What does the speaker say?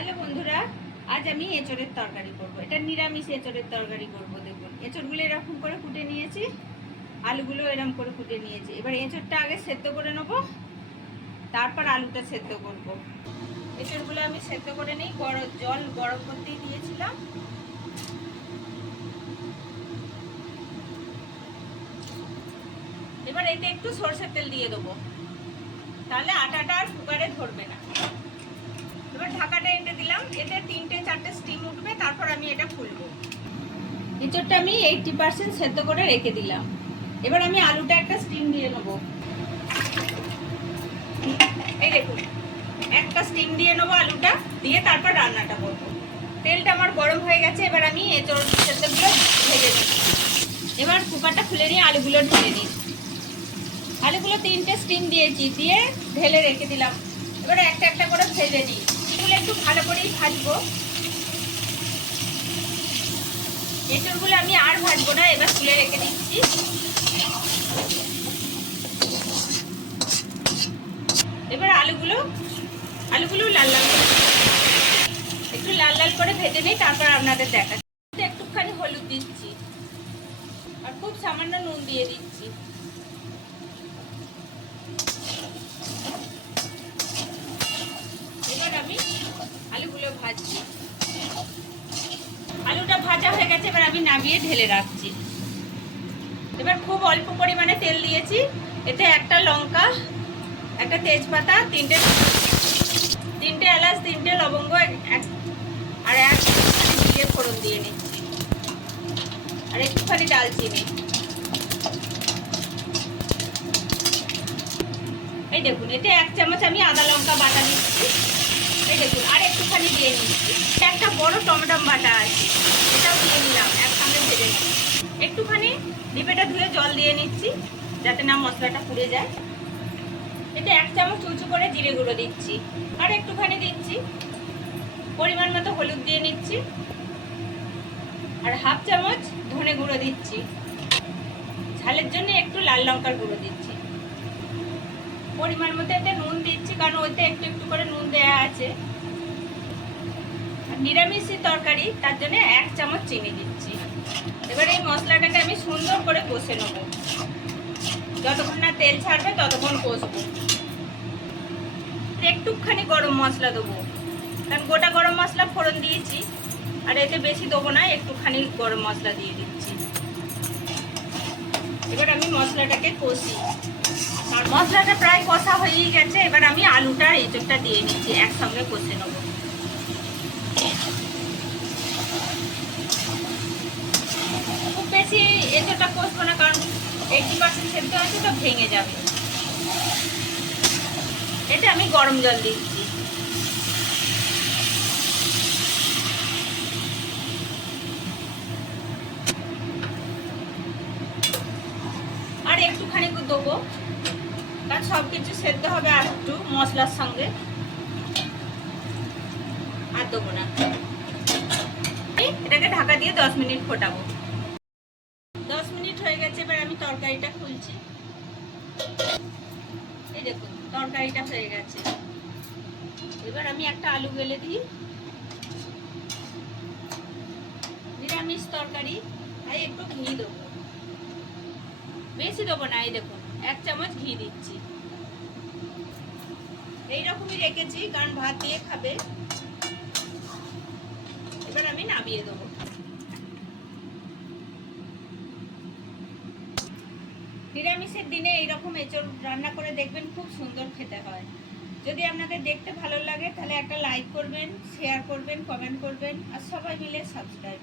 Hello বন্ধুরা, আজ আমি এঁচড়ের তরকারি করব। এটা নিরামিষ এঁচড়ের তরকারি করব, দেখুন। এঁচড়গুলো এরকম করে কুটে নিয়েছি, আলুগুলো এরকম করে কুটে নিয়েছি। এবার এঁচড়টা আগে সেদ্ধ করে নেব, তারপর আলুটা সেদ্ধ করব। এঁচড়গুলো আমি সেদ্ধ করে নিই, গরম জল গরম করতেই দিয়েছিলাম। এবার এতে একটু সরষের তেল দিয়ে দেবো। তাহলে আটাটা আর কুকারে ধরবে না। এবার ঢাকাটা এঁটে দিলাম। এতে তিনটে, চারটে স্টিম উঠবে, তারপর আমি এটা খুলবো। এঁচড়টা আমি এইটটি পার্সেন্ট সেদ্ধ করে রেখে দিলাম। এবার আমি আলুটা একটা স্টিম দিয়ে নেব। এই দেখুন, একটা স্টিম দিয়ে নেব আলুটা, দিয়ে তারপর রান্নাটা করব। তেলটা আমার গরম হয়ে গেছে, এবার আমি এঁচড় সেদ্ধগুলো ভেজে নিই এবার কুকারটা খুলে নিয়ে আলুগুলো ঢেলে নিই। আলুগুলো তিনটে স্টিম দিয়েছি, দিয়ে ঢেলে রেখে দিলাম। এবার একটা একটা করে ভেজে নিই। এগুলো একটু ভালো করেই ভাজবো। এঁচড়গুলো আমি আর ভাজবো না, এবার তুলে রেখে দিচ্ছি। এবার আলুগুলো আলুগুলো লাল লাল একটু লাল লাল করে ভেজে নিই, তারপর আপনাদের দেখাচ্ছি। একটুখানি হলুদ দিচ্ছি। আর খুব সামান্য নুন দিয়ে দিচ্ছি এবার আমি আলুগুলো ভাজছি আলুটা ভাজা হয়ে গেছে, এবার আমি নামিয়ে ঢেলে রাখছি। এবার খুব অল্প পরিমাণে তেল দিয়েছি, এতে একটা লঙ্কা, একটা তেজপাতা, তিনটে তিনটে এলাচ, তিনটে লবঙ্গ আর এক দিয়ে ফোড়ন দিয়ে নিচ্ছি। আর একটুখানি ডালচিনি। এই দেখুন, এতে এক চামচ আমি আদা লঙ্কা বাটা দিচ্ছি। এই দেখুন, আর একটুখানি দিয়ে নিচ্ছি। একটা বড় টমেটম বাটা আছে এটাও দিয়ে নিলাম একসঙ্গে ভেজে নিচ্ছি একটুখানি ডিপেটা ধুয়ে জল দিয়ে নিচ্ছি, যাতে না মশলাটা পুড়ে যায়। এতে এক চামচ উঁচু করে জিরে গুঁড়ো দিচ্ছি, আর একটুখানি দিচ্ছি। পরিমাণ মতো হলুদ দিয়ে নিচ্ছি, আর হাফ চামচ ধনে গুঁড়ো দিচ্ছি। ঝালের জন্য একটু লাল লঙ্কার গুঁড়ো দিচ্ছি। পরিমাণ মতো এতে নুন দিচ্ছি, কারণ ওতে একটু একটু করে নুন দেয়া আছে। আর নিরামিষি তরকারি, তার জন্য এক চামচ চিনি দিচ্ছি। মশলাটাকে আমি সুন্দর করে কষে নেব। যতক্ষণ না তেল ছাড়বে, ততক্ষণ কষবো। একটুখানি গরম মশলা দেবো। কারণ গোটা গরম মশলা ফোড়ন দিয়েছি, আর এতে বেশি দেবো না, একটুখানি গরম মশলা দিয়ে দিচ্ছি। এবার আমি মশলাটাকে কষি। আর মশলাটা প্রায় কষা হয়েই গেছে, এবার আমি আলুটা আর এঁচোড়টা দিয়ে নিচ্ছি একসঙ্গে কষে নেব খুব এঁচোড়টা কষবো না, কারণ এইটি পার্সেন্ট সেদ্ধ আছে তো ভেঙে যাবে। এটা আমি গরম জল দিচ্ছি। আর একটুখানি দেবো, কারণ সব কিছু সেদ্ধ হবে আর একটু মশলার সঙ্গে। আর দেবো না। এটাকে ঢাকা দিয়ে দশ মিনিট ফোটাবো দশ মিনিট হয়ে গেছে এবার আমি তরকারিটা খুলছি। এই দেখুন, তরকারিটা হয়ে গেছে। এবার আমি একটা আলু গেলে দিই। নিরামিষ তরকারি, তাই একটু ঘি দেবো। বেশি দেবো না, এই দেখুন, এক চামচ ঘি দিচ্ছি। এইরকমই রেখেছি, কারণ ভাত দিয়ে খাবে। এবার আমি নামিয়ে দেবো। নিরামিষের দিনে এইরকম এঁচড় রান্না করে দেখবেন খুব সুন্দর খেতে হয়। যদি আপনাদের দেখতে ভালো লাগে, তাহলে একটা লাইক করবেন শেয়ার করবেন কমেন্ট করবেন, আর সবাই মিলে সাবস্ক্রাইব